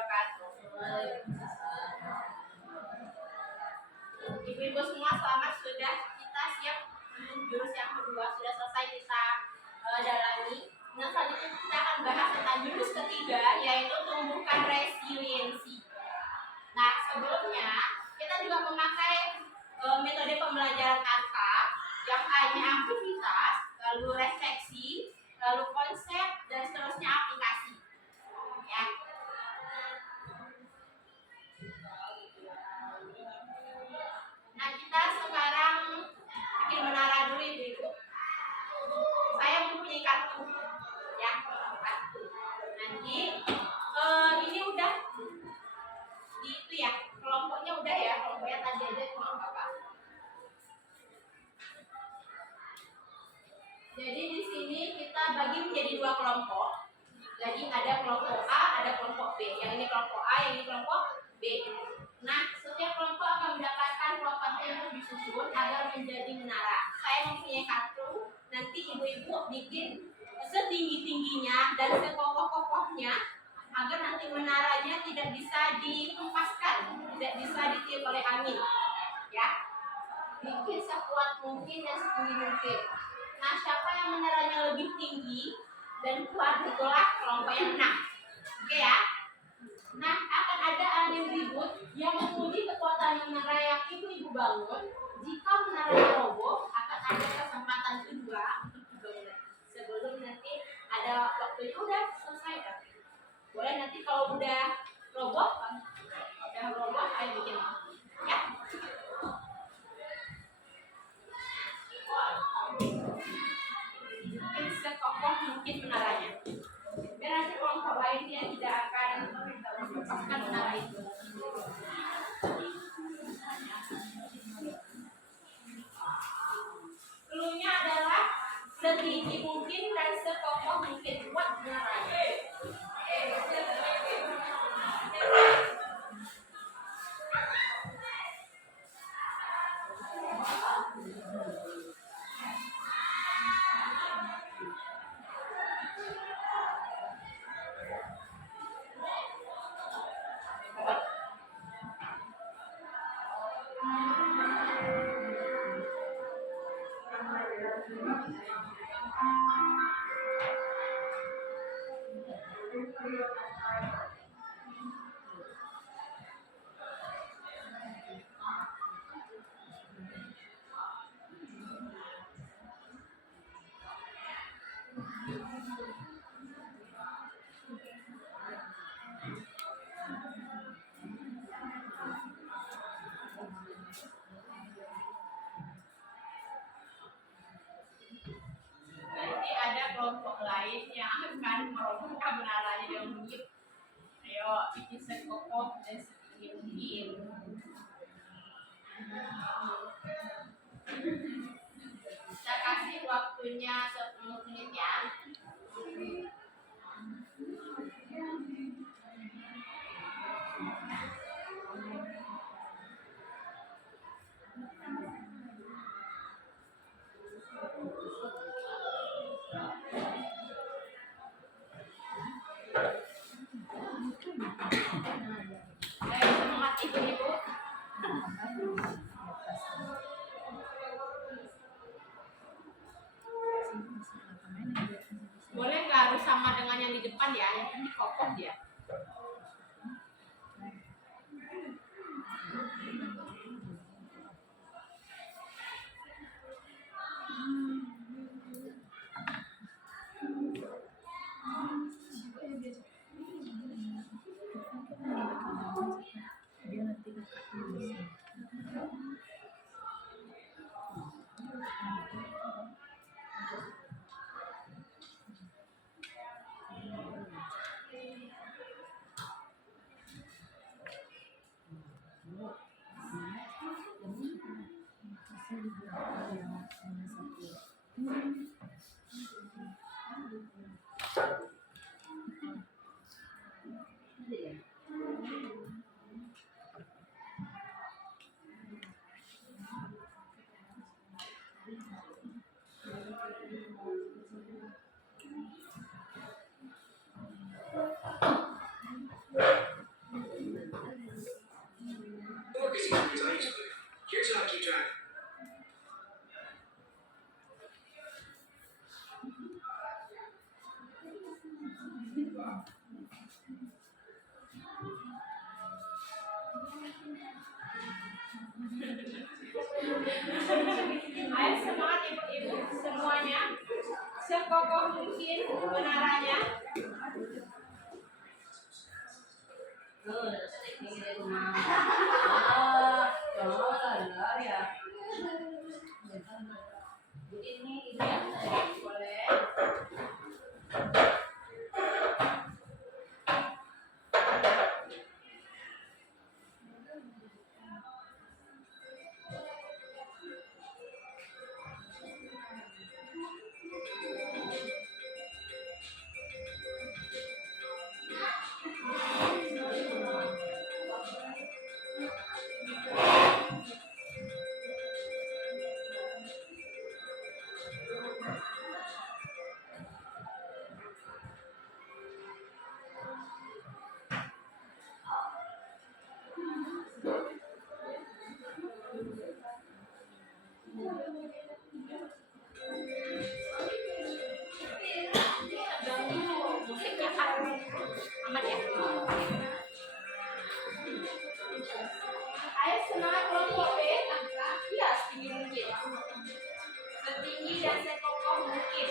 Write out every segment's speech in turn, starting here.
wabarakatuh. Ibu-ibu semua selamat, sudah kita siap untuk jurus yang kedua, sudah selesai kita dalami. Nah, selanjutnya kita akan bahas tentang jurus ketiga, yaitu tumbuhkan resiliensi. Nah, sebelumnya kita juga memakai metode pembelajaran ARKA yang hanya aktivitas, lalu refleksi, lalu konsep, dan seterusnya aplikasi. Ya. Nah, kita sekarang bikin menara dulu, Ibu. Saya mempunyai kartu, ya, kartu. Nanti ini udah di itu ya, kelompoknya udah ya, kelompoknya tadi aja cuma apa. Jadi di sini kita bagi menjadi dua kelompok. Jadi ada kelompok A, ada kelompok B. Yang ini kelompok A, yang ini kelompok B. Nah, setiap kelompok akan mendapatkan kelompoknya yang disusun agar menjadi menara. Saya mempunyai kartu. Nanti ibu-ibu bikin setinggi-tingginya dan sekokoh-kokohnya agar nanti menaranya tidak bisa dihempaskan, tidak bisa ditiup oleh angin. Ya, bikin sekuat mungkin dan setinggi mungkin. Nah, siapa yang menaranya lebih tinggi dan kuat, itulah kelompok yang menang. Oke ya. Nah, akan ada angin ribut yang menguji kekuatan menara yang ibu bangun. Jika menaranya roboh, akan ada kesempatan kedua untuk dibangun sebelum nanti ada waktunya udah selesai kan. Boleh nanti kalau udah roboh, ayo bikin ya. Bikin sekokoh mungkin menaranya. Biar nanti kelompok lainnya tidak akan melepaskan menara itu. Cluenya adalah setinggi mungkin dan sekokoh mungkin, buat menaranya. Nanti ada kelompok lain yang akan merobohkan menaranya dengan meniup. Ayo bikin sekokoh dan setinggi mungkin. Kita kasih waktunya 10 menit ya. Ayo semangat ibu-ibu. Boleh nggak harus sama dengan yang di depan ya, yang penting kokoh dia. menaranya. Ini yang saya boleh. Aman ya. Ayo semangat kelompok B, iya setinggi mungkin, setinggi dan sekokoh mungkin.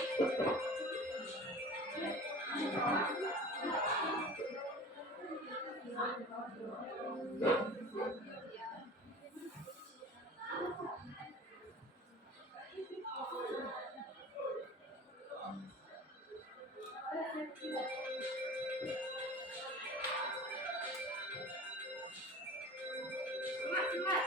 Semangat.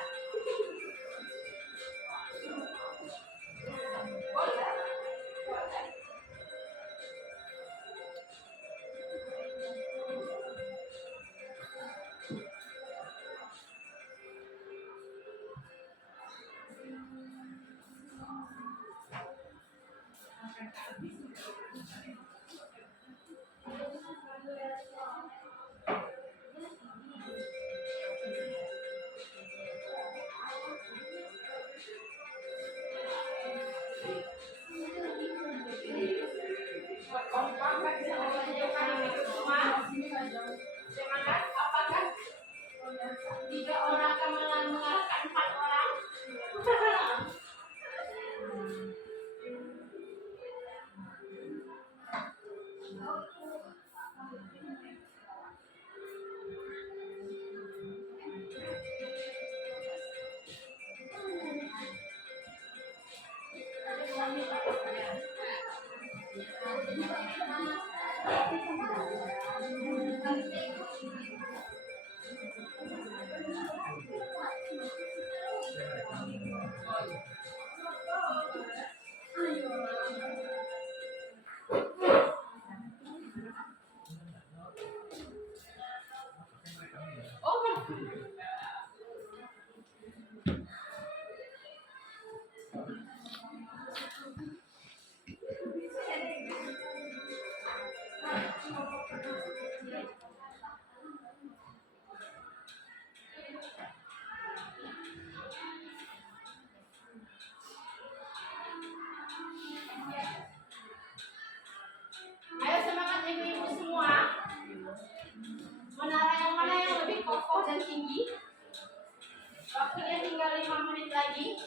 Semangat. Apakah 3 orang akan mengalahkan 4 orang? Ayo semangat ibu-ibu semua. Menara yang mana yang lebih kokoh dan tinggi? Waktunya tinggal 5 menit lagi.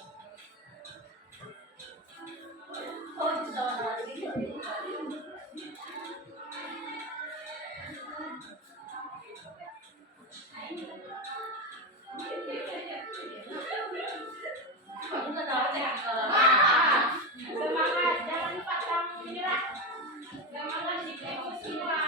Semangat, jangan pantang menyerah. Semangat ibu-ibu semua.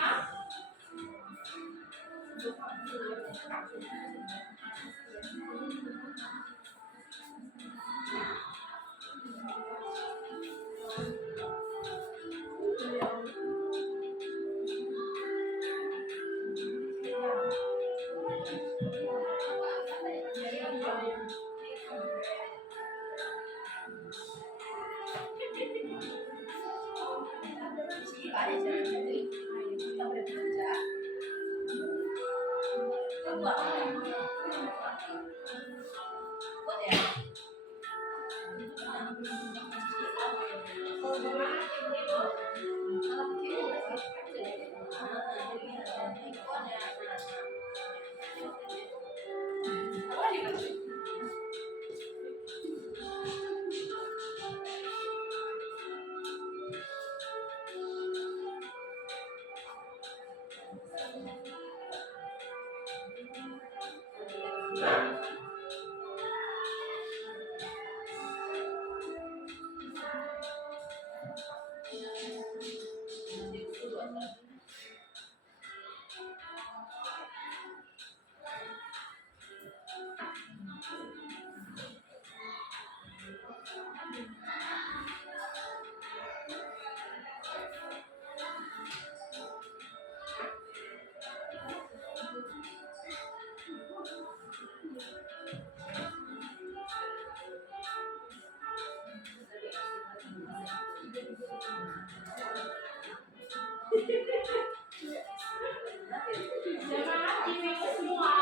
Semangat ibu semua,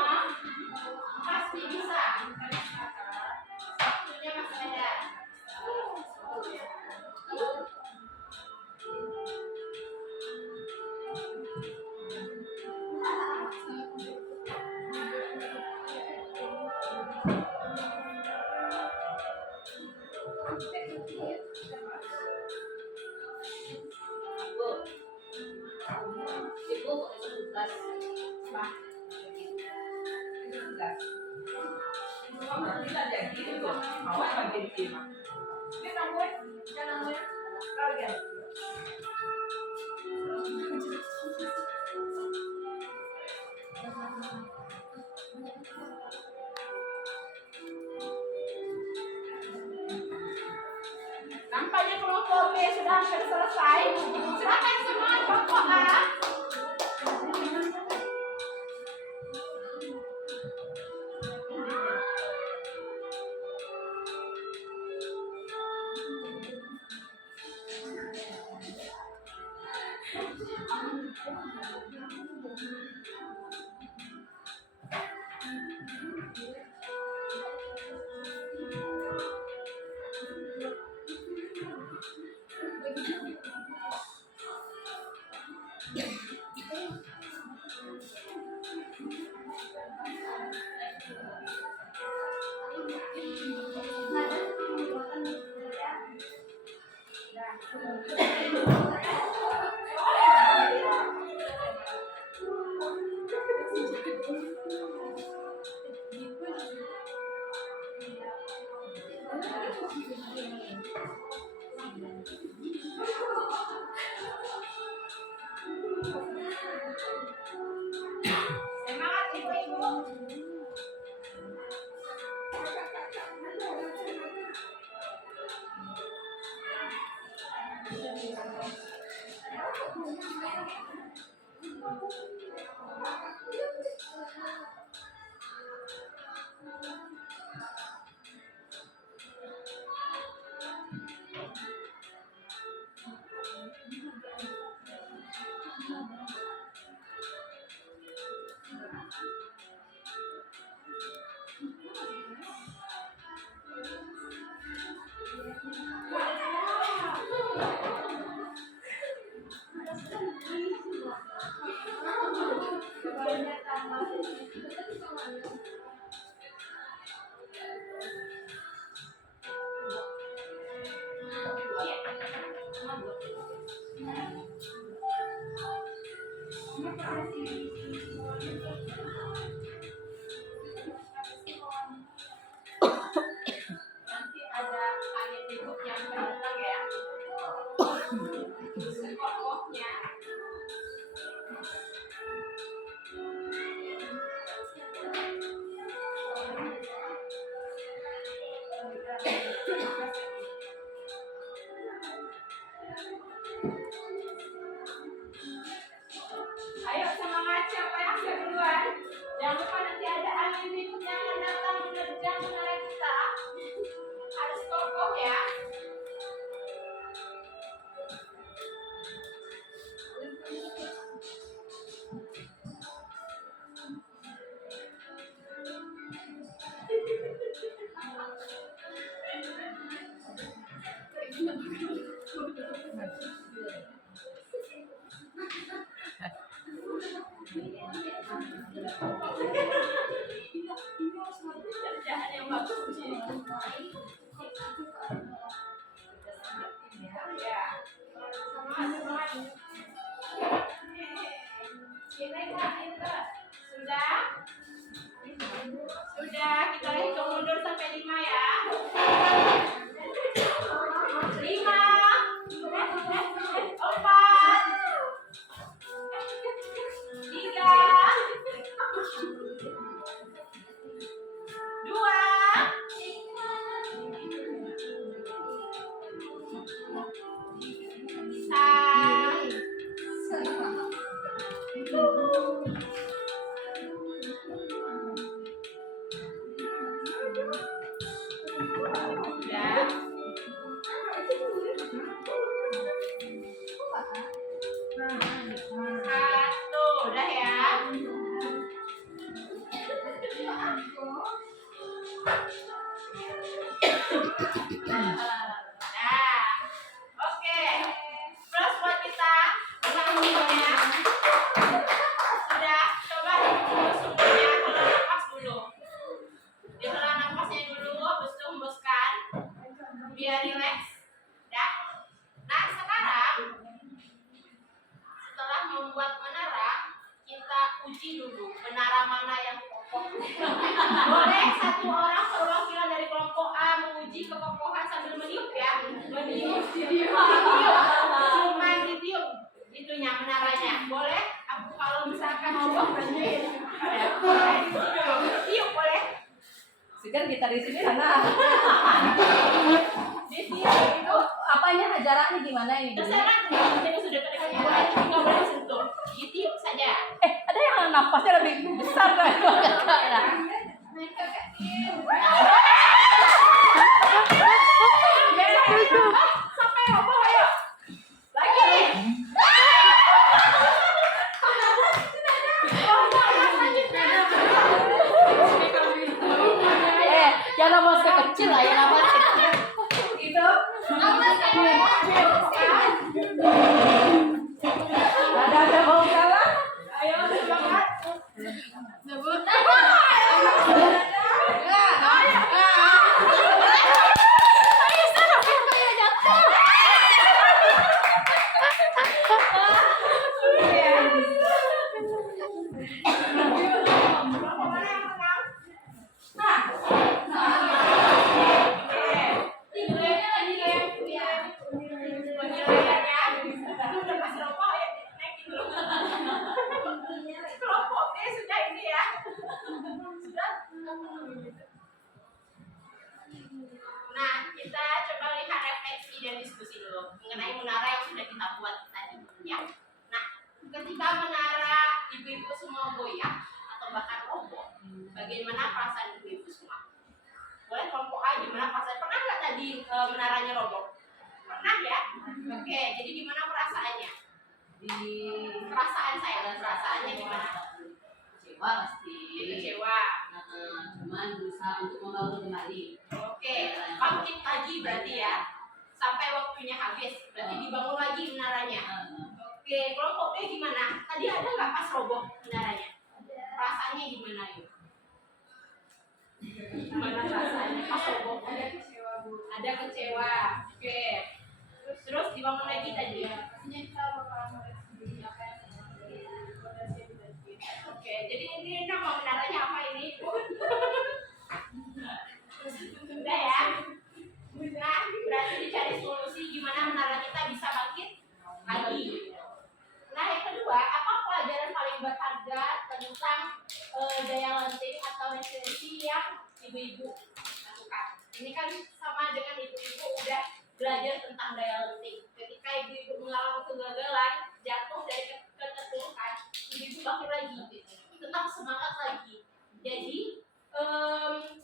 pasti bisa. Waktunya masih ada. Ibu, itu tugas. Kita jadi itu, mau apa jadi lima? Kita mulai, jangan mulai, kalian. Nampaknya kelompok B sudah hampir selesai. Silakan semangat kelompok A. Semangat ibu-ibu. Nanti ada ayat ibu yang berulang ya. Sekokohnya. Ayo semangat, siapa yang sudah duluan? Jangan lupa nanti ada angin ribut yang akan datang menerjang menara kita. Harus kokoh ya. Kerjaan yang bagus. Ya. Semangat. Ini Kak, sudah? Udah. Satu, udah ya. Nah, oke. Plus buat kita, selanjutnya sudah coba sumbernya hela nafas dulu. Dihela nafasnya dulu, habis itu hembuskan, biar rileks. Dah. Nah sekarang setelah membuat menara, kita uji dulu menara mana yang kokoh. Boleh satu orang perwakilan dari kelompok A menguji kekokohan sambil meniup ya. Meniup. Cuma ditiup itunya menaranya. Boleh? Kalau misalkan Allah berani. Tiup boleh. Sekarang kita di sini sana. Ditiup itu Apanya ajarannya gimana ini? terserah kita sudah terdekat boleh tinggal boleh sentuh. Ditiup saja. Ada yang nafasnya lebih besar dari kakak. Sampai apa ayo? Lagi. Yang nafas kecil lah, yang nafas kecil. Itu. Ada mau kalah? Ayo semangat. Nah, kita coba lihat refleksi dan diskusi dulu mengenai menara yang sudah kita buat tadi ya. Nah, ketika menara ibu-ibu semua goyah atau bahkan roboh, bagaimana perasaan ibu-ibu semua? Boleh kelompok A gimana perasaan? Pernah nggak tadi menaranya roboh? Pernah ya? Oke, jadi gimana perasaannya? Perasaannya gimana? Kecewa pasti. Kecewa. Cuman berusaha untuk membangun kembali. Oke, bangkit lagi berarti ya. Sampai waktunya habis, berarti dibangun lagi menaranya. Oke, kelompok B gimana? Tadi ada nggak pas roboh menaranya? Perasaannya gimana yuk? Gimana perasaannya pas roboh? Ada kecewa. Oke. Terus dibangun lagi tadi. Oke, jadi ini nama menaranya apa ini? Sudah ya. Nah, berarti dicari solusi gimana menara kita bisa bangkit lagi. Nah, yang kedua, apa pelajaran paling berharga tentang daya lenting atau resiliensi yang ibu-ibu lakukan? Ini kan sama dengan ibu-ibu udah belajar tentang daya lenting. Ketika ibu-ibu mengalami kegagalan, jatuh dari keterpurukan, ibu-ibu bangkit lagi, tetap semangat lagi. Jadi,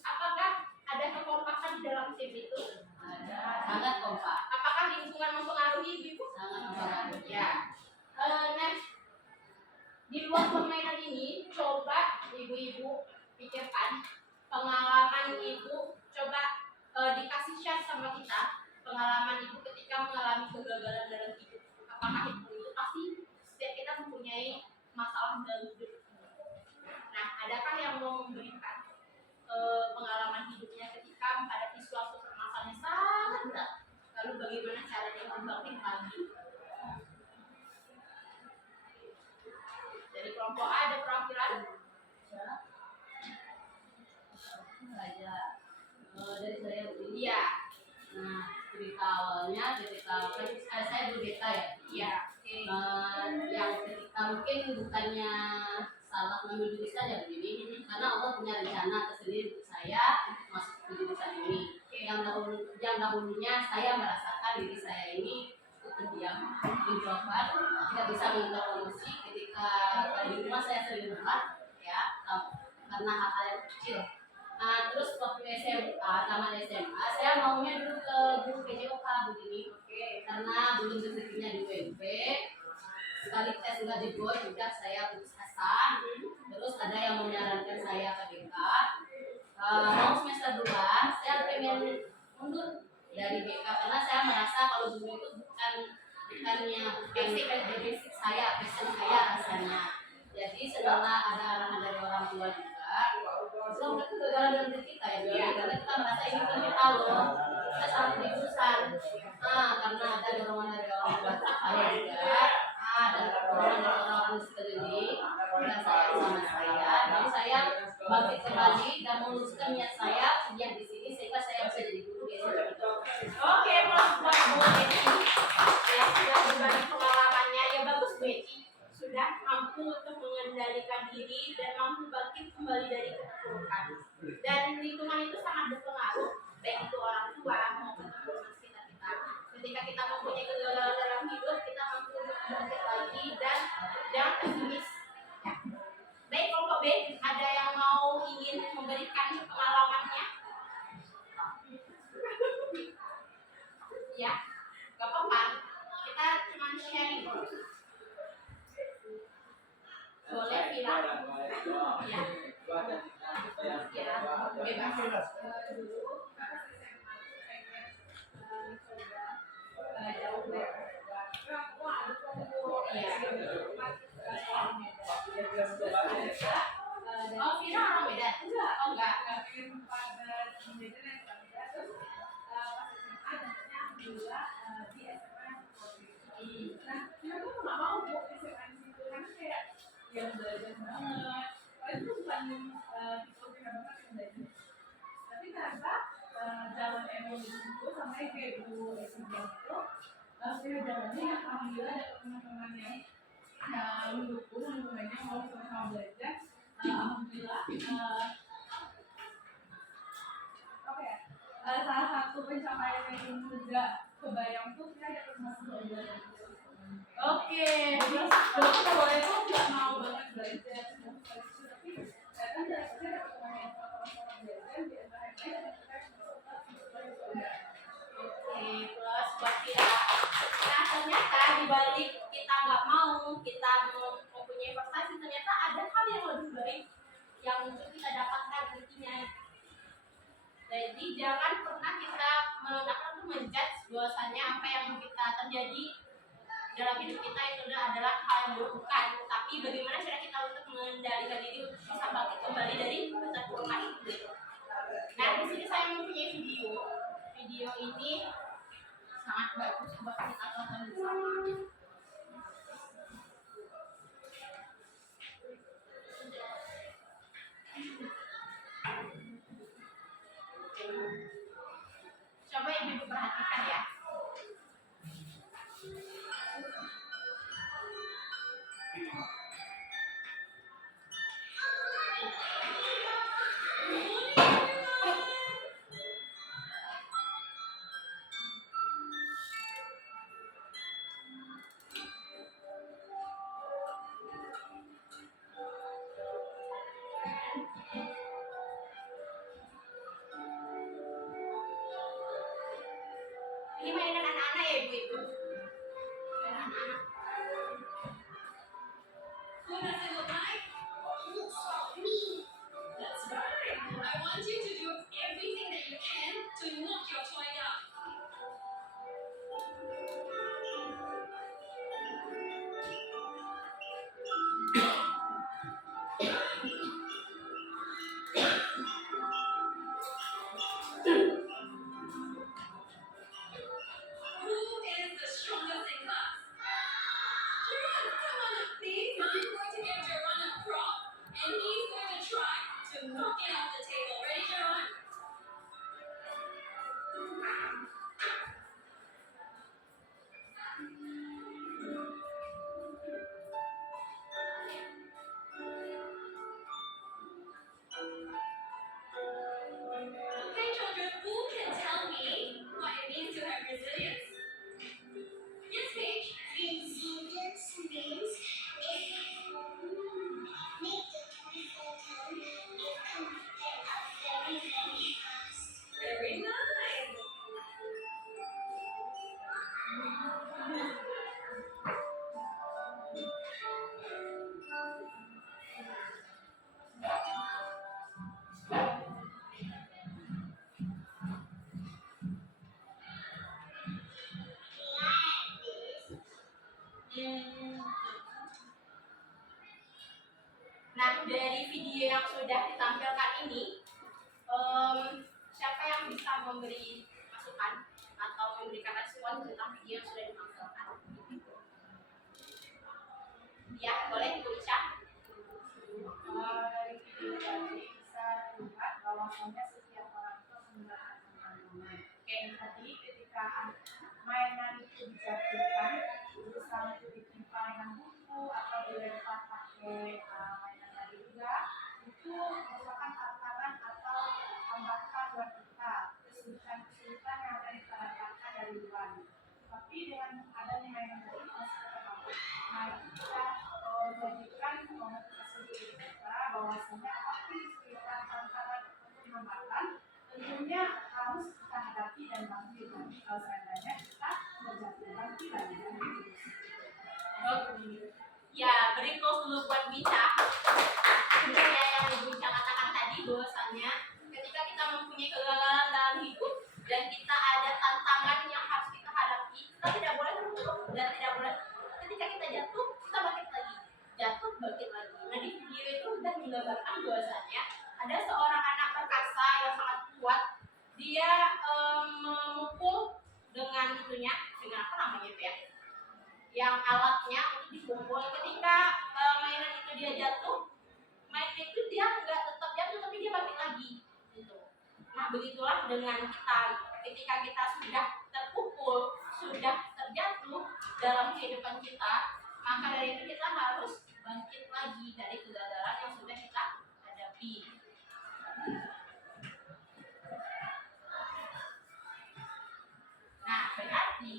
apakah ada kekompakan di dalam tim itu? Sangat kompak. Apakah lingkungan mempengaruhi ibu-ibu? Sangat mempengaruhi. Ya. Nah, di luar permainan ini, coba ibu-ibu pikirkan pengalaman ibu. Coba dikasih share sama kita pengalaman ibu ketika mengalami kegagalan dalam hidup. Apakah itu pasti setiap kita mempunyai masalah dalam hidup. Nah, adakah yang mau memberikan pengalaman hidupnya ketika menghadapi suatu permasalahan yang sangat berat, lalu bagaimana caranya berbangkit lagi? Dari kelompok A ada perwakilan? Dari saya begini. Iya. Nah, cerita awalnya ketika saya berbeda ya. Iya. Yang ketika mungkin bukannya salah mengambil jurusan ya begini, karena Allah punya rencana tersendiri untuk saya masuk ke jurusan ini. Yang dahulunya saya merasakan diri saya ini terdiam, introvert, tidak bisa mengontrol emosi. Ketika di rumah saya sering berat, ya, karena hal-hal yang kecil. Nah, terus waktu SMA, tamat SMA, saya maunya dulu ke guru PJOK begini, karena belum rezekinya di UMP. Sekali tes nggak dibuat, juga saya putus asa. Terus ada yang menyarankan saya ke BK. Mau semester 2, saya pengen mundur dari BK karena saya merasa kalau guru itu bukannya basic saya, passion saya rasanya. Jadi setelah ada arahan dari orang tua juga, belum tentu gara-gara dari kita ya, karena kita merasa ini pun kita loh, kita salah di jurusan. Karena ada dorongan dari orang tua saya juga, ada dorongan dari orang-orang di sekeliling dan saya sama saya, jadi saya bangkit kembali dan meluruskan niat saya kuliah di sini sehingga saya bisa jadi guru di SMP. Oke, plus buat Bu Eci ya sudah berbagi pengalamannya ya bagus Bu Eci sudah mampu untuk mengendalikan diri dan mampu bangkit kembali dari keterpurukan dan lingkungan itu sangat berpengaruh baik itu orang tua maupun teman sekitar kita. Ketika kita mempunyai kegagalan dalam hidup kita mampu untuk bangkit lagi dan jangan pesimis. Ya. Baik kelompok B ada yang mau ingin memberikan pengalamannya? Ya, gak apa-apa. Kita cuma sharing. Boleh bilang. Ya. Ya, bebas. Oh, Vina orang Medan? Oh, enggak. Yang belajar banget, itu bukan tapi ternyata jalan emosi itu sampai kayak dulu SMP itu saya jalannya yang alhamdulillah ada teman-teman yang mendukung lingkungannya mau sama-sama belajar alhamdulillah salah satu pencapaian yang juga kebayang tuh kita dapat masuk belajar. Oke. Terus kita boleh tuh nggak mau banget belajar tapi kan dapetnya dapat teman yang sama-sama belajar di antara Oke, plus buat kita. Nah, ternyata di balik kita nggak mau, kita mempunyai prestasi, ternyata ada hal yang lebih baik yang untuk kita dapatkan nantinya. Jadi jangan pernah kita menjudge bahwasanya apa yang kita terjadi dalam hidup kita itu adalah hal yang buruk, tapi bagaimana cara kita untuk mengendalikan diri untuk bisa bangkit kembali dari keterpurukan itu. Nah, di sini saya mempunyai video. Video ini sangat bagus buat kita tonton bersama. Coba ibu perhatikan ya. Ini mainan anak-anak ya ibu-ibu. Anak-anak. What does it look like? It looks like me. That's right. I want you to do everything that you can to knock your toy down. Who is the strongest in class? Jerome, come on up, please. I'm going to give Jerome a prop, and he's going to try to knock it off the table. Ready, Jerome? Okay, children, who can tell me what it means to have resilience? Yes, Paige. Resilience means if you make the toy fall down, it can get up very yang sudah ditampilkan ini, siapa yang bisa memberi masukan atau memberikan respon tentang video yang sudah ditampilkan? Ya, boleh Bu Isya. Dari video tadi bisa dilihat bahwasannya setiap orang itu menggunakan tantangan. Oke. Tadi ketika mainan itu dijatuhkan, misalnya itu ditimpa dengan buku atau dilempar pakai mainan tadi juga, itu merupakan tantangan atau hambatan buat kita, kesulitan-kesulitan yang akan kita dapatkan dari luar. Tapi dengan adanya mainan tadi masih tetap mampu. Nah, itu kita jadikan motivasi diri kita bahwasanya apapun kesulitan, tantangan ataupun hambatan tentunya harus kita hadapi dan bangkit lagi kalau seandainya kita menjatuhkan lagi dan terus. Ya, beri close dulu buat Bica. Sebenarnya yang Ibu Bica katakan tadi bahwasanya ketika kita mempunyai kegagalan dalam hidup dan kita ada tantangan yang harus kita hadapi, kita tidak boleh terpuruk dan tidak boleh ketika kita jatuh kita bangkit lagi, jatuh bangkit lagi. Nah di video itu sudah menggambarkan bahwasanya ada seorang anak perkasa yang sangat kuat, dia memukul dengan itunya, dengan apa namanya itu ya, yang alatnya untuk dipukul. Ketika mainan itu dia jatuh, mainan itu dia nggak tetap jatuh tapi dia bangkit lagi gitu. Nah begitulah dengan kita, ketika kita sudah terpukul, sudah terjatuh dalam kehidupan kita, maka dari itu kita harus bangkit lagi dari kegagalan yang sudah kita hadapi. Nah berarti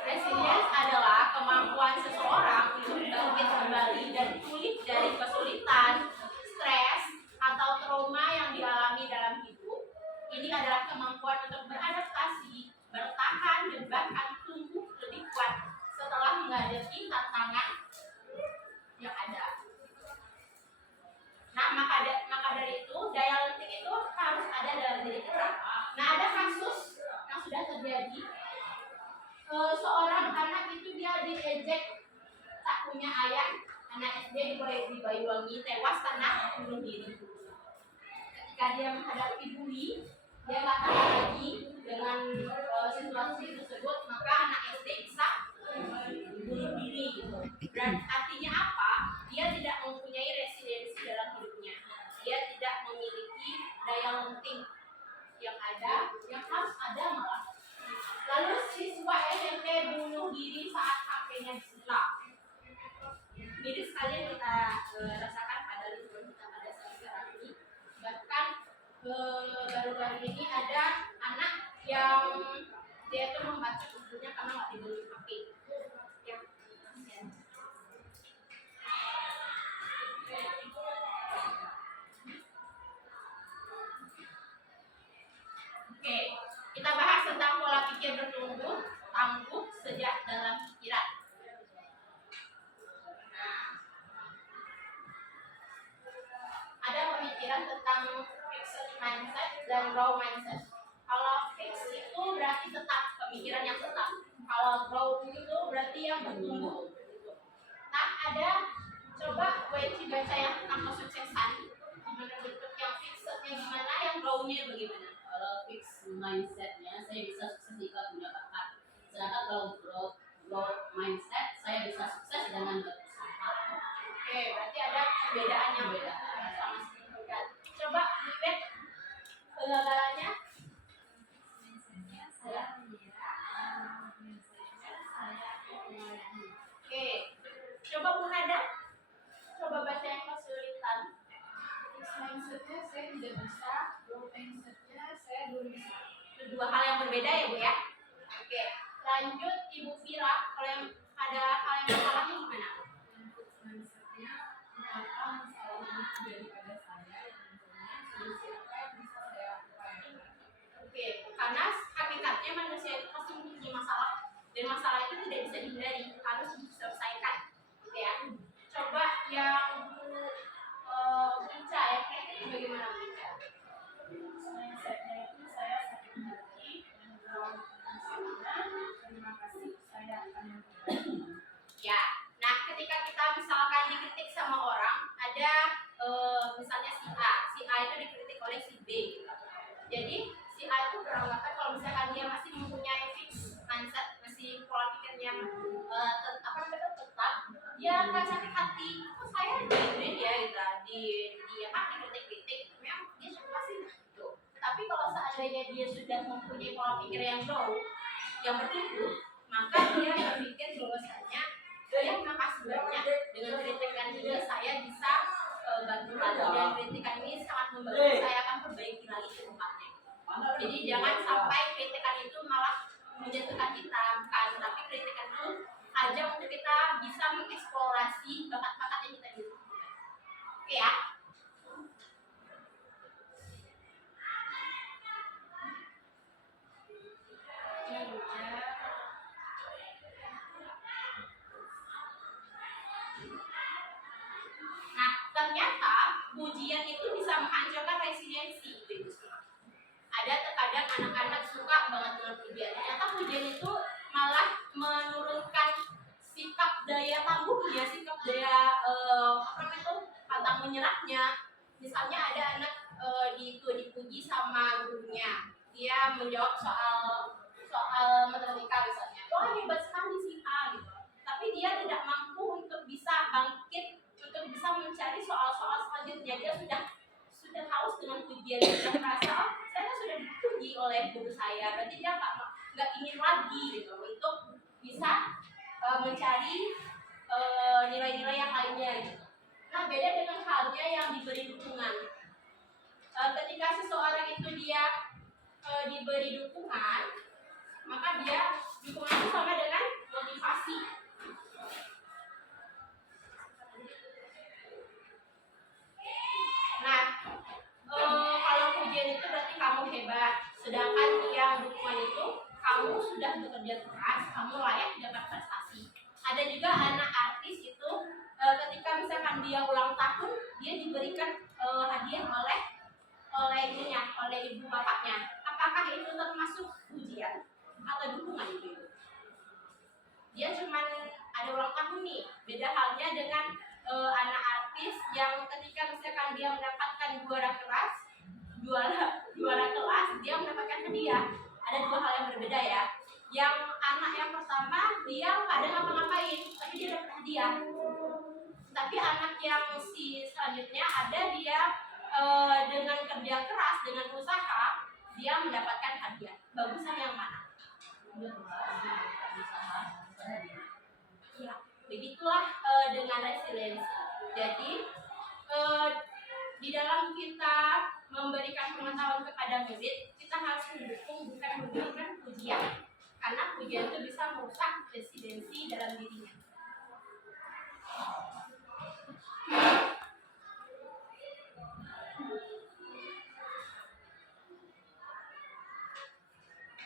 resilience adalah kemampuan seseorang untuk bangkit kembali dan pulih dari kesulitan, stres, atau trauma yang dialami dalam hidup. Ini adalah kemampuan untuk beradaptasi, bertahan, dan bahkan tumbuh lebih kuat setelah menghadapi tantangan yang ada. Nah, maka dari itu, daya lenting itu harus ada dalam diri kita. Nah, ada kasus yang sudah terjadi. Seorang anak itu dia diejek, tak punya ayah, anak SD di Banyuwangi tewas karena bunuh diri. Ketika dia menghadapi bully, dia nggak tahan lagi dengan situasi tersebut, maka anak SD bisa bunuh diri gitu. Dan artinya apa? Dia tidak mempunyai resiliensi dalam hidupnya. Dia tidak memiliki daya lenting yang ada, yang harus ada malah. Lalu siswa SMP bunuh diri saat HP-nya disita. Mirip sekali yang kita rasakan pada lingkungan kita pada saat sekarang ini. Bahkan baru-baru ini ada anak yang dia itu membaca bukunya karena nggak dibeli HP. Ya. Oke, kita bahas tentang pola pikir bertumbuh tangguh sejak dalam pikiran. Nah, ada pemikiran tentang fixed mindset dan grow mindset. Kalau fixed itu berarti tetap, pemikiran yang tetap. Kalau grow itu berarti yang bertumbuh. Nah, ada coba Weci baca yang tentang kesuksesan. Gimana bentuk yang fixednya gimana, yang grow-nya bagaimana? Kalau fix mindsetnya saya bisa sukses jika punya bakat. Sedangkan kalau growth mindset saya bisa sukses dengan berusaha. Oke, berarti ada perbedaan yang beda sama signifikan. Coba Bibet kegagalannya. Saya mengira saya Oke, coba Bu Nada. Coba baca yang kesulitan. fixed mindsetnya saya tidak bisa, growth mindsetnya saya belum bisa. Itu dua hal yang berbeda ya Bu ya. Oke, lanjut Ibu Vira. Kalau yang ada hal yang masalahnya gimana? Fixed mindsetnya apa masalah daripada saya yang tentunya solusi apa yang bisa saya upayakan. Oke, karena hakikatnya manusia itu pasti mempunyai masalah dan masalah itu tidak bisa dihindari, harus diselesaikan. Oke ya. Coba yang Bica ya, kira-kira bagaimana Bica? Mindsetnya itu saya sakit hati dan kalau misalnya terima kasih saya akan memperbaiki. Ya, nah ketika kita misalkan dikritik sama orang, ada misalnya si A itu dikritik oleh si B gitu. Jadi si A itu beranggapan kalau misalkan dia masih mempunyai fix mindset, masih pola pikirnya tetap, dia akan sakit hati. Kok saya dikritik ya gitu, dikritik-kritik, memang dia suka sih gitu. Tapi kalau seandainya dia sudah mempunyai pola pikir yang low, yang bertumbuh, maka dia berpikir bahwasanya terima kasih banyak dengan kritikan ini saya bisa bantu lagi, dan kritikan ini sangat membantu saya akan perbaiki lagi ke depannya. Jadi jangan sampai kritikan itu malah menjatuhkan kita, bukan, tapi kritikan itu aja untuk kita bisa mengeksplorasi bakat-bakat yang kita miliki. Oke ya. Nah, ternyata pujian itu bisa menghancurkan resiliensi. Ada terkadang anak-anak suka banget dengan pujian. Ternyata pujian itu malah menurunkan sikap daya tangguhnya, sikap daya pantang menyerahnya. Misalnya ada anak dipuji sama gurunya, dia menjawab soal matematika misalnya, wah hebat sekali si A gitu. Tapi dia tidak mampu untuk bisa bangkit, untuk bisa mencari soal-soal selanjutnya. Dia sudah haus dengan pujian, sudah merasa saya sudah dipuji oleh guru saya, berarti dia nggak ingin lagi gitu untuk bisa mencari nilai-nilai yang lainnya gitu. Nah, beda dengan halnya yang diberi dukungan. Ketika seseorang itu dia diberi dukungan, maka dukungan itu sama dengan motivasi. Nah, kalau pujian itu berarti kamu hebat, sedangkan yang dukungan itu kamu sudah bekerja keras, kamu layak dapat prestasi. Ada juga anak artis itu ketika misalkan dia ulang tahun, dia diberikan hadiah oleh ibu bapaknya. Apakah itu termasuk pujian atau dukungan itu? Dia cuman ada ulang tahun nih. Beda halnya dengan anak artis yang ketika misalkan dia mendapatkan juara kelas, dia mendapatkan hadiah. Ada dua hal yang berbeda ya. Yang anak yang pertama dia nggak ada ngapa-ngapain, tapi dia dapat hadiah. Tapi anak yang selanjutnya ada dia dengan kerja keras, dengan usaha, dia mendapatkan hadiah. Bagusan yang mana? Ya, begitulah dengan resiliensi. Jadi di dalam kita memberikan pengetahuan kepada murid, kita harus mendukung, bukan memberikan pujian, karena pujian itu bisa merusak resiliensi dalam dirinya.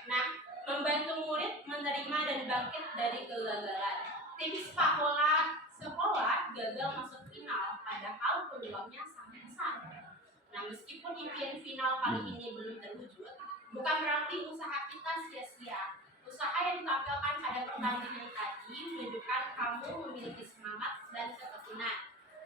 Nah, membantu murid menerima dan bangkit dari kegagalan. Tim sepak bola sekolah gagal masuk final, padahal peluangnya sangat besar. Nah, meskipun impian final kali ini belum terwujud, bukan berarti usaha kita sia-sia. Usaha yang ditampilkan pada pertandingan tadi menunjukkan kamu memiliki semangat dan ketekunan.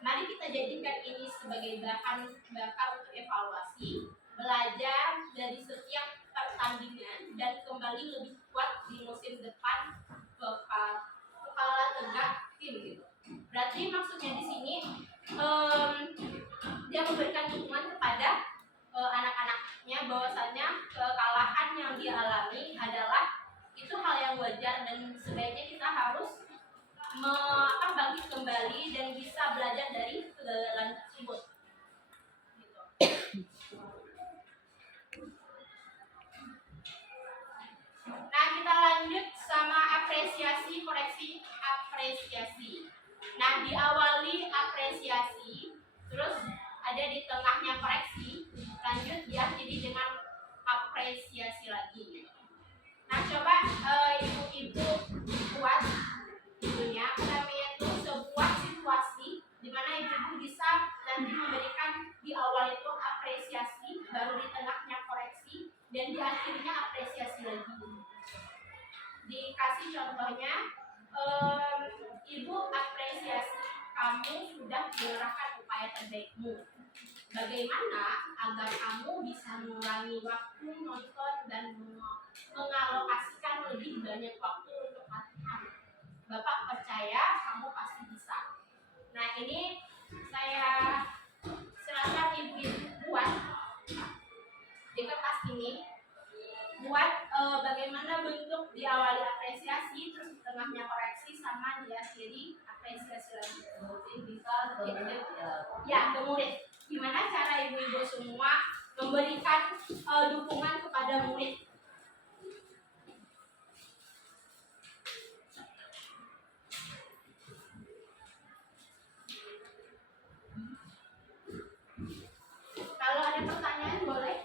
Mari kita jadikan ini sebagai bahan bakar untuk evaluasi, belajar dari setiap pertandingan, dan kembali lebih kuat di musim depan kepala tegak tim gitu. Berarti maksudnya di sini dia memberikan dukungan kepada anak-anaknya bahwasanya kekalahan yang dia alami adalah itu hal yang wajar, dan sebaiknya kita harus bangkit kembali dan bisa belajar dari kegagalan tersebut. Gitu. Nah, kita lanjut sama apresiasi, koreksi, apresiasi. Nah, diawali apresiasi, terus ada di tengahnya koreksi, lanjut diakhiri dengan apresiasi lagi. Nah, coba ibu-ibu buat ibunya, namanya itu sebuah situasi di mana ibu bisa nanti memberikan di awal itu apresiasi, baru di tengahnya koreksi, dan di akhirnya apresiasi lagi. Dikasih contohnya, ibu apresiasi kamu sudah mengerahkan upaya terbaikmu. bagaimana agar kamu bisa mengurangi waktu nonton dan mengalokasikan lebih banyak waktu untuk latihan. Bapak percaya kamu pasti bisa. Nah, ini saya silakan ibu-ibu buat di kertas ini, buat bagaimana bentuk diawali apresiasi, terus di tengahnya koreksi, sama di akhiri apresiasi lagi. Mungkin bisa Ya, kemudian gimana cara ibu-ibu semua memberikan dukungan kepada murid? Kalau ada pertanyaan boleh.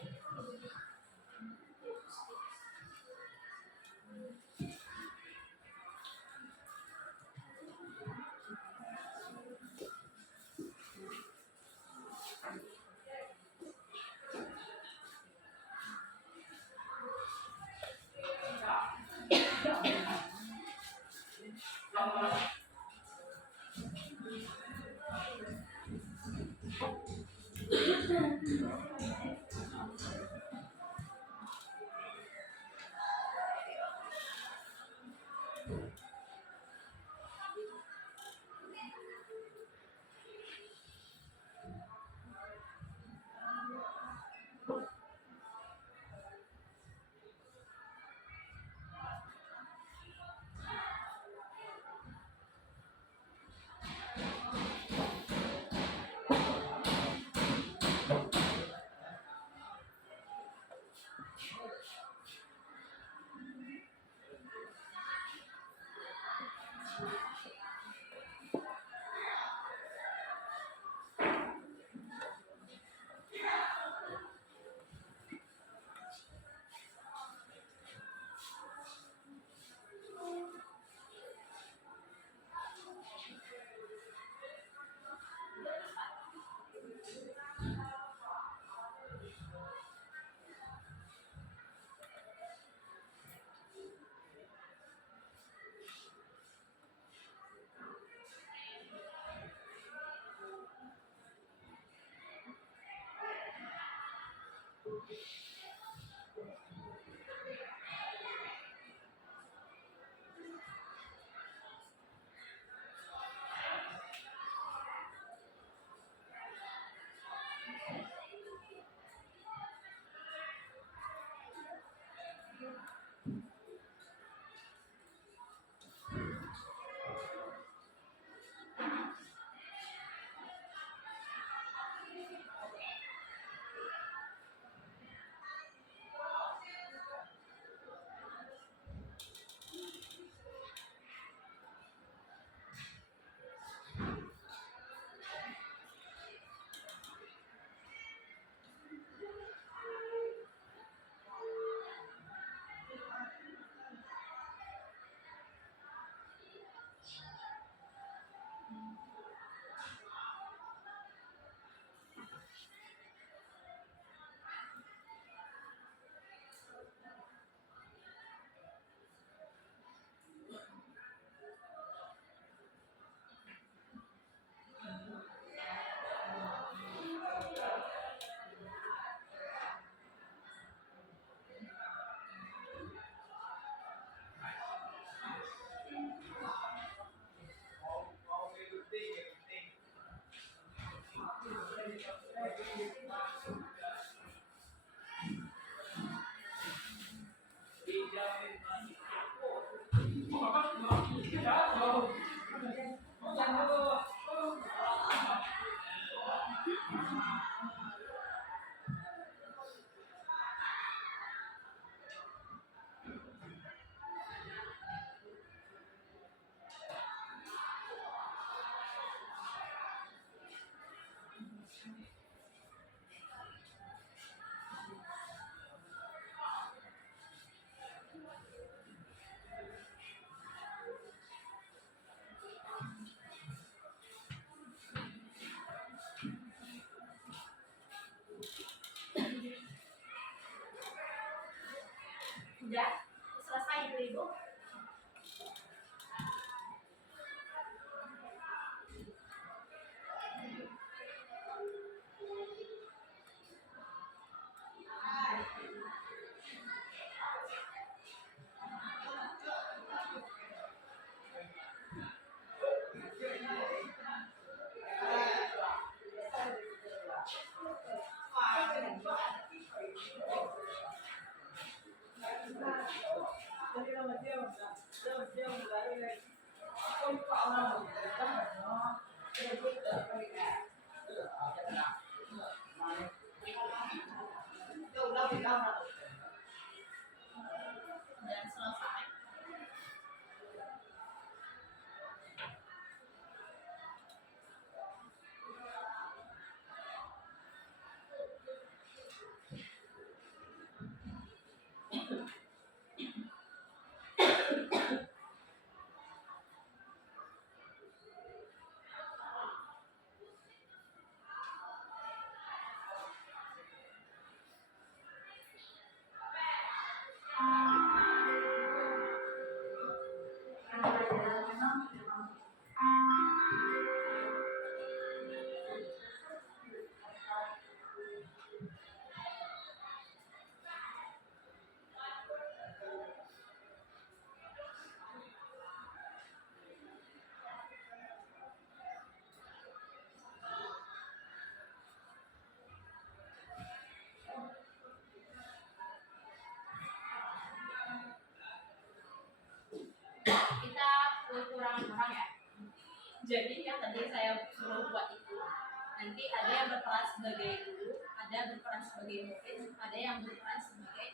sebagai guru, ada berperan sebagai murid, ada yang berperan sebagai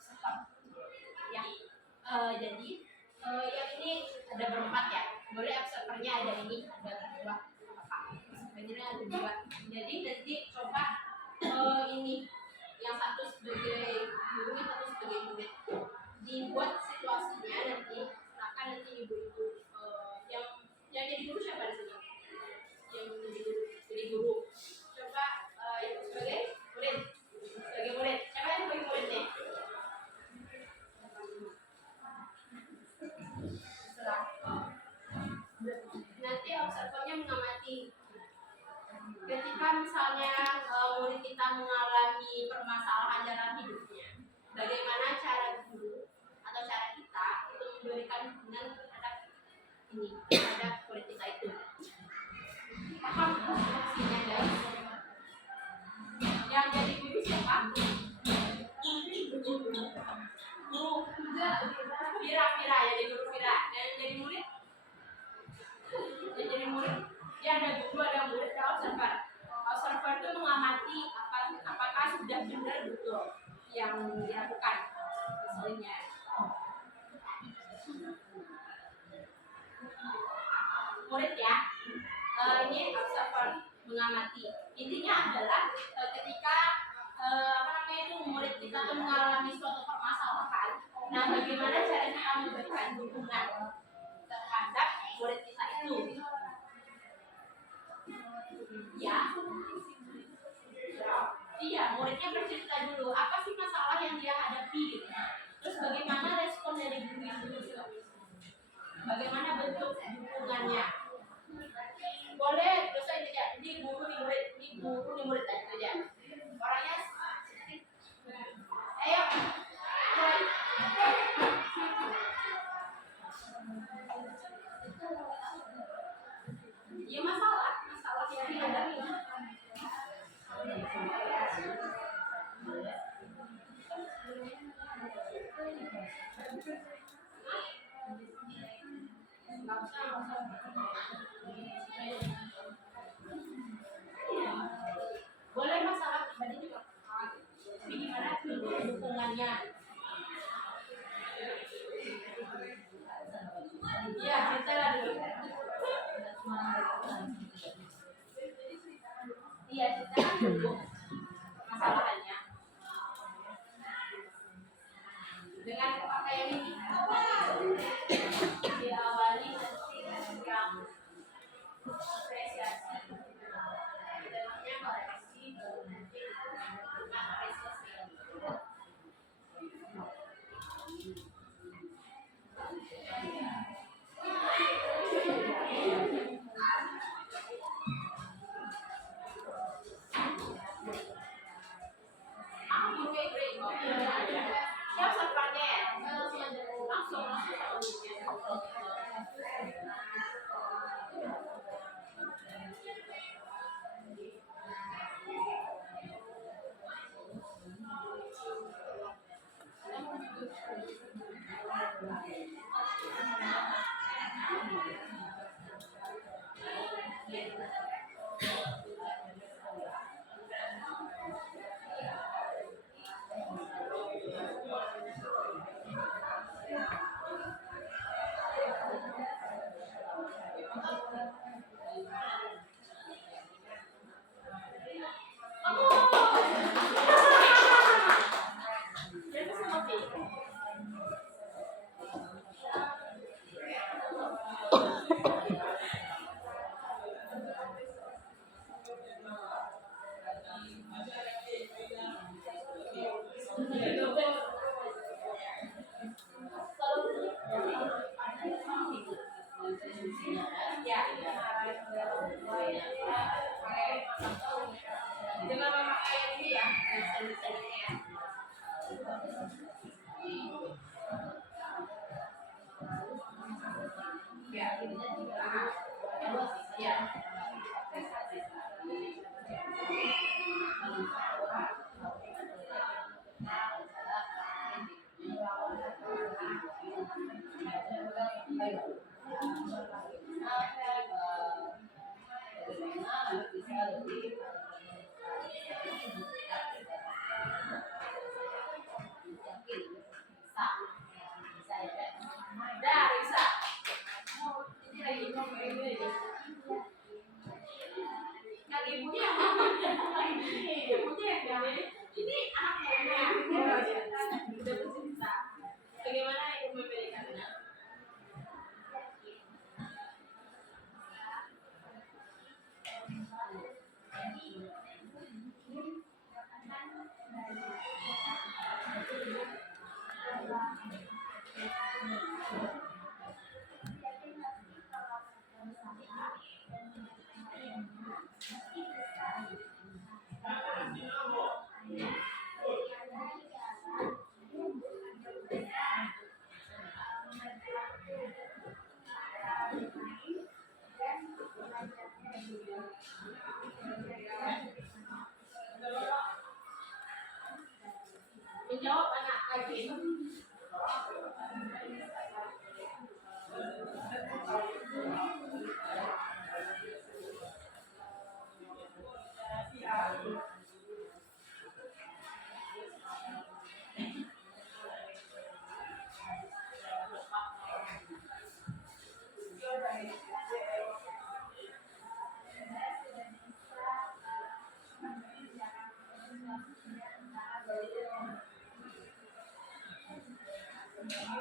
support. Ya, jadi yang ini ada berempat ya. Boleh observernya ada ini, ada dua. Sebenarnya ada dua. Jadi nanti coba ini yang satu sebagai guru, yang satu sebagai murid. Dibuat situasinya nanti, akan nanti ibu-ibu yang jadi guru siapa di sini? Yang jadi guru. Coba ibu sebagai murid. Sebagai murid. Siapa yang sebagai murid nih? Nanti observernya mengamati ketika misalnya murid kita mengalami permasalahan dalam hidupnya, bagaimana cara guru atau cara kita untuk memberikan dukungan terhadap ini, terhadap murid kita itu. Paham maksudnya guys? Yang jadi guru siapa? Guru Fira, jadi guru Fira. Dan yang jadi murid? Yang jadi murid? Ya ada guru, ada murid, ada observer. Observer itu mengamati apakah sudah benar betul yang dilakukan misalnya. Murid ya, ini observer mengamati. Intinya adalah ketika murid kita tuh mengalami suatu permasalahan, nah bagaimana cara kita memberikan dukungan terhadap murid kita itu? Ya, iya, muridnya bercerita dulu apa sih masalah yang dia hadapi gitu. Terus bagaimana respon dari guru itu? Bagaimana bentuk dukungannya? Boleh dosa ini ya, ini guru nih murid, ini guru nih murid aja. Orangnya ayo mulai. Ya masalah yang dihadapi. Boleh masalah pribadi juga. Tapi gimana dukungannya? Ya, cerita dulu. Iya, ceritakan dulu masalahnya. Dengan pakaian ini diawali yang apresiasi. Dalamnya koreksi, baru nanti apresiasi.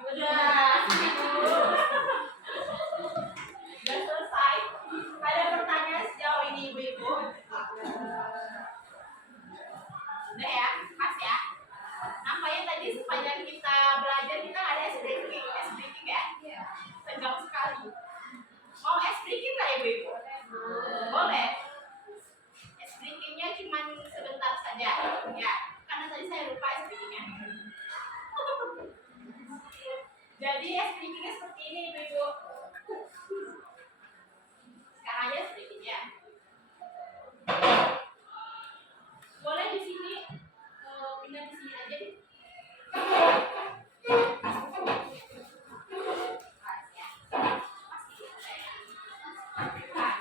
Udah. Udah selesai. Ada pertanyaan sejauh ini ibu-ibu? Udah ya, pas ya. Nampaknya tadi sepanjang kita belajar kita ada ice breaking ya? Tegang sekali. Mau ice breaking nggak ibu-ibu? Boleh. Ice breakingnya cuma sebentar saja, ya. Karena tadi saya lupa ice breakingnya. Jadi ice breakingnya seperti ini ibu-ibu. Sekarang aja ice breakingnya. Boleh di sini pindah di sini aja nih. Pas ya. Pas.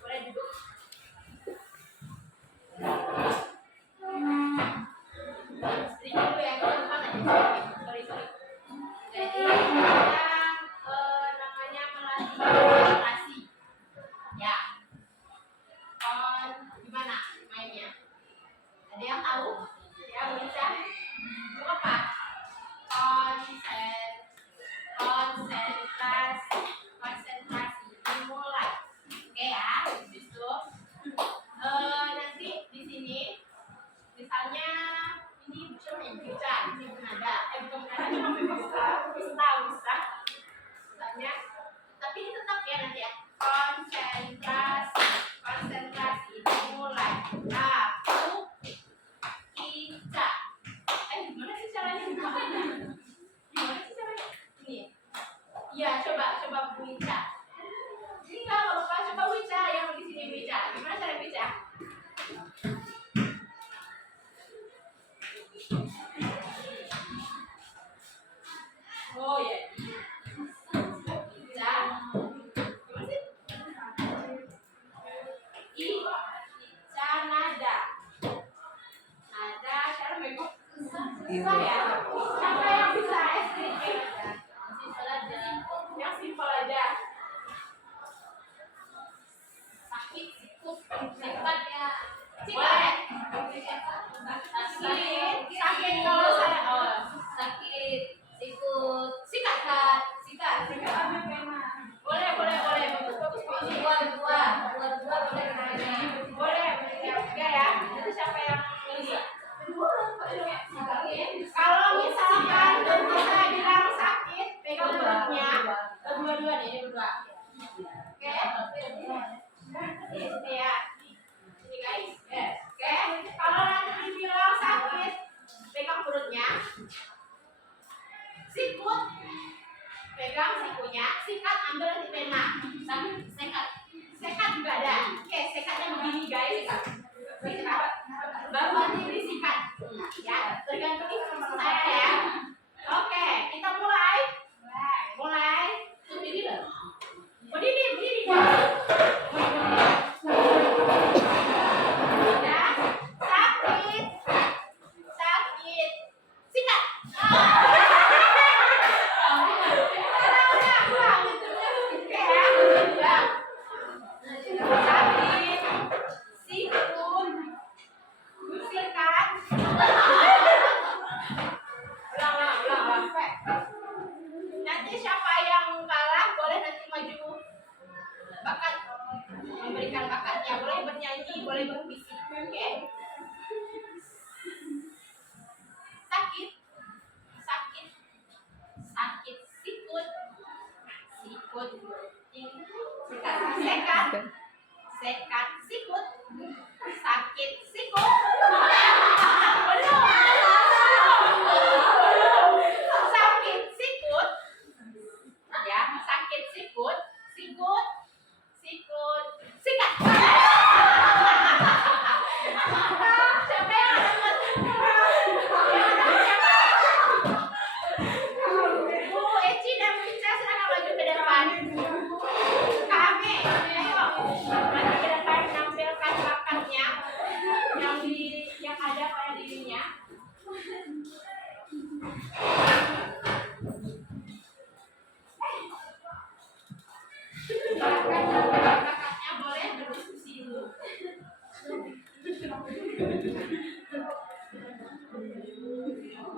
Boleh duduk. Sedikit dulu ya, kita lupa tadi. Sorry. Jadi namanya melatih konsentrasi. Ya. Gimana mainnya? Ada yang tahu? Ya, bisa. Itu apa? Konsentrasi. Dimulai. Oke ya, habis itu nanti di sini misalnya ini bisa ini nada. Bukan nada, bisa. Misalnya, tapi ini tetap ya nanti ya. Konsentrasi dimulai. Aku Ica. Gimana sih caranya? Ini. Iya, coba Bu Ica. Ini enggak apa-apa, coba Bu Ica yang di sini Bu Ica. Gimana cara Bu Ica? Oh ya. Ica. Gimana sih? Ica nada. Nada cara bengkok. Susah ya? Siapa yang bisa SDG? Simpel aja. Yang simpel aja. Sakit, sikut, Singkat ya. boleh. Sakit kalau saya Sakit, sikut, sikat. Ambil pena. Boleh. Bagus. dua boleh nanya. Boleh, tiga ya. Itu siapa yang ini? Kalau misalkan saya bilang sakit, pegang perutnya. Dua-dua nih, ini berdua. Oke. Ini ya. Ini guys. Oke. Kalau nanti dibilang sakit, pegang perutnya. Sikut, pegang sikunya. Sikat, ambil nanti pena. Sekat juga ada. Oke, sekatnya begini guys. Sikat. Baru nanti disikat. Ya, tergantung sama saya ya. Oke, kita mulai. Berdiri lah. Berdiri. Ya, sakit. Sikat. Udah. Oke ya.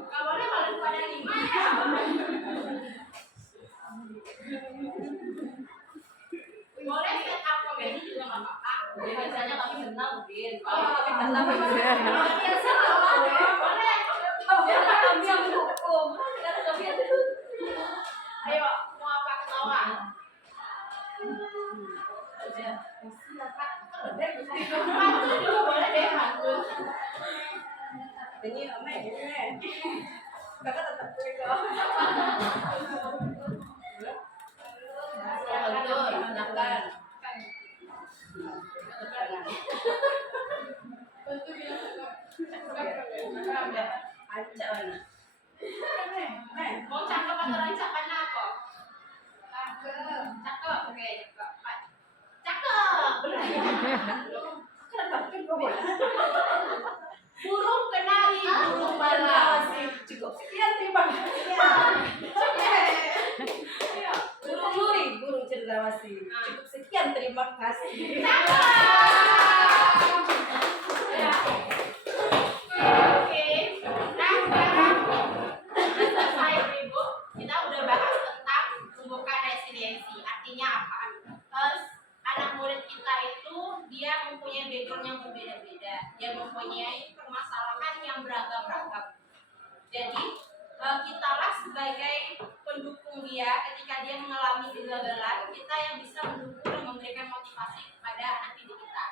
Kabarnya malah pada 5 ya. Boleh set up komedi juga nggak apa-apa. Biasanya kami senang, Udin. Oh, Kami senang. biasa boleh. Biar kami yang mendukung. Karena kami yang mendukung. Ayo, mau apa ketawa? Pantun juga boleh deh, pantun. Ini kakak tetap pegang. Betul, silakan. Pantun bilang suka. Acak mana? Mau cakep atau rancakannya apa? Cakep, oke, cakep. Cakep, burung kenari, burung bala. Cukup sekian, terima kasih. Burung luri, burung cendrawasih. Cukup sekian, terima kasih. Ya. Oke. Nah, sekarang udah selesai Ibu. Kita udah bahas tentang tumbuhkan resiliensi. Artinya apa? Anak murid kita itu dia mempunyai background yang berbeda-beda. Dia mempunyai permasalahan yang beragam-ragam. Jadi kitalah sebagai pendukung dia ketika dia mengalami kegagalan, kita yang bisa mendukung dan memberikan motivasi kepada anak didik kita.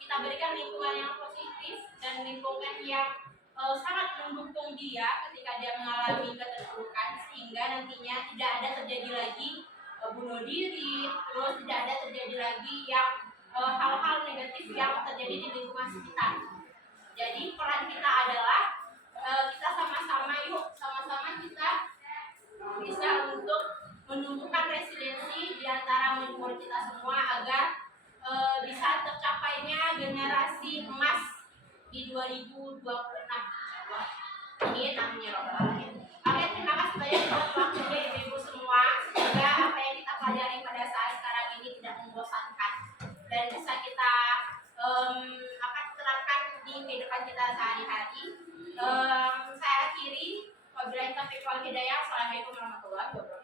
Kita berikan lingkungan yang positif dan lingkungan yang sangat mendukung dia ketika dia mengalami keterpurukan, sehingga nantinya tidak ada terjadi lagi bunuh diri, terus tidak ada terjadi lagi yang hal-hal negatif yang terjadi di lingkungan sekitar. Jadi peran kita adalah kita sama-sama kita bisa untuk menumbuhkan resiliensi di antara murid kita semua agar bisa tercapainya generasi emas di 2026. Ini namanya Robbal Alamin. Oke, terima kasih banyak buat waktunya ibu-ibu semua. Semoga apa yang kita pelajari pada saat sekarang ini tidak membosankan dan bisa kita terapkan di kehidupan kita sehari-hari. Saya akhiri. Wabillahi taufiq wal hidayah. Assalamualaikum warahmatullahi wabarakatuh.